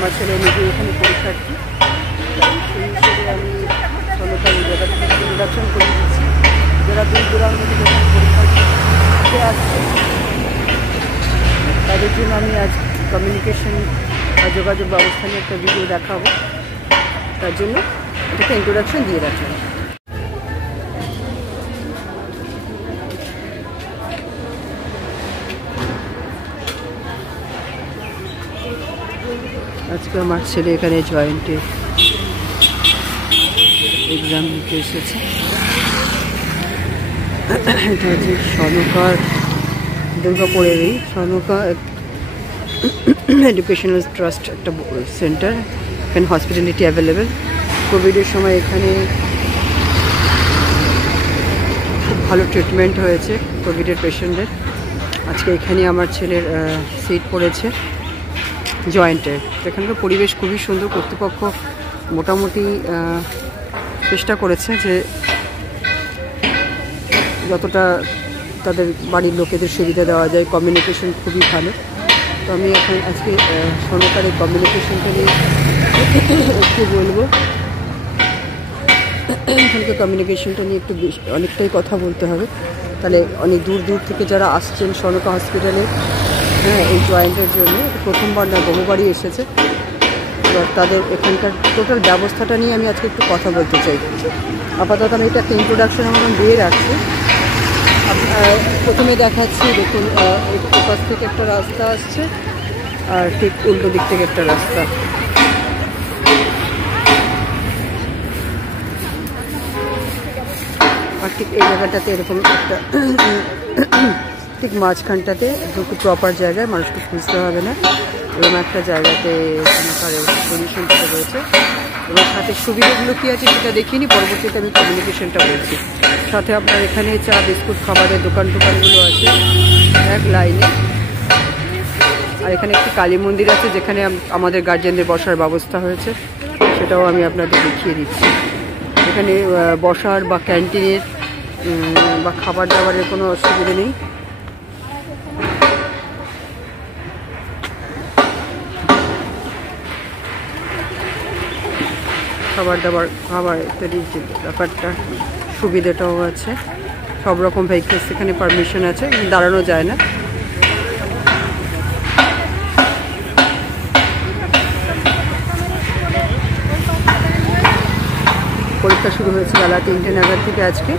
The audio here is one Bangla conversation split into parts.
আমার ছেলে নিজে এখানে পরীক্ষার্থী, সেই হিসেবে আমি সনকার এই জায়গাটাকে ইন্ট্রোডাকশন করে দিচ্ছি। যারা দূর দূরান্ত থেকে পরীক্ষার্থী আসছে তাদের জন্য আমি আজ কমিউনিকেশন বা যোগাযোগ ব্যবস্থা নিয়ে একটা ভিডিও দেখাবো, তার জন্য এটাকে ইন্ট্রোডাকশন দিয়ে রাখলাম। আজকে আমার ছেলে এখানে জয়েন্টে এক্সাম দিতে এসেছে। এটা হচ্ছে সনকার দুর্গাপুরেরই সনকা এডুকেশনাল ট্রাস্ট একটা সেন্টার। এখানে হসপিটালিটি অ্যাভেলেবেল। কোভিডের সময় এখানে খুব ভালো ট্রিটমেন্ট হয়েছে কোভিডের পেশেন্টদের। আজকে এখানে আমার ছেলের সিট পড়েছে জয়েন্টের। এখানকার পরিবেশ খুবই সুন্দর। কর্তৃপক্ষ মোটামুটি চেষ্টা করেছে যে যতটা তাদের বাড়ির লোকেদের সুবিধা দেওয়া যায়। কমিউনিকেশন খুবই ভালো। তো আমি এখন আজকে সনকার এই কমিউনিকেশনটা নিয়ে একটু বলবো। এখানকার কমিউনিকেশনটা নিয়ে একটু অনেকটাই কথা বলতে হবে, তাহলে অনেক দূর দূর থেকে যারা আসছেন সনকা হসপিটালে এই জয়েন্টের জন্য, প্রথমবার না বহুবারই এসেছে, এবার তাদের এখানকার টোটাল ব্যবস্থাটা নিয়ে আমি আজকে একটু কথা বলতে চাই। আপাতত আমি এটা একটা ইন্ট্রোডাকশন আমার দিয়ে রাখছি। প্রথমে দেখাচ্ছি, দেখুন ওপাশ থেকে একটা রাস্তা আসছে আর ঠিক উল্টো দিক থেকে একটা রাস্তা। আর ঠিক এই জায়গাটাতে এরকম একটা ঠিক মাঝখানটাতে একদম খুব প্রপার জায়গায়, মানুষকে খুঁজতে হবে না, এরকম একটা জায়গাতে পজিশনটা রয়েছে। এবং সাথে সুবিধাগুলো কী আছে সেটা দেখিনি, পরবর্তীতে আমি কমিউনিকেশনটা বলছি। সাথে আপনার এখানে চা বিস্কুট খাবারের টোকানগুলো আছে এক লাইনে। আর এখানে একটি কালী মন্দির আছে যেখানে আমাদের গার্জেনদের বসার ব্যবস্থা হয়েছে, সেটাও আমি আপনাদের দেখিয়ে দিচ্ছি। এখানে বসার বা ক্যান্টিনের বা খাবার দাবারের কোনো অসুবিধা নেই। খাবার ইত্যাদির যে ব্যাপারটা সুবিধাটাও আছে। সব রকম ভেহিকলস এখানে পারমিশন আছে, দাঁড়ানো যায় না। পরীক্ষা শুরু হয়েছে বেলা 3টে নাগাদ থেকে, আজকে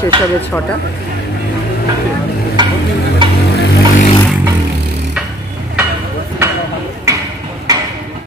শেষ হবে 6টা।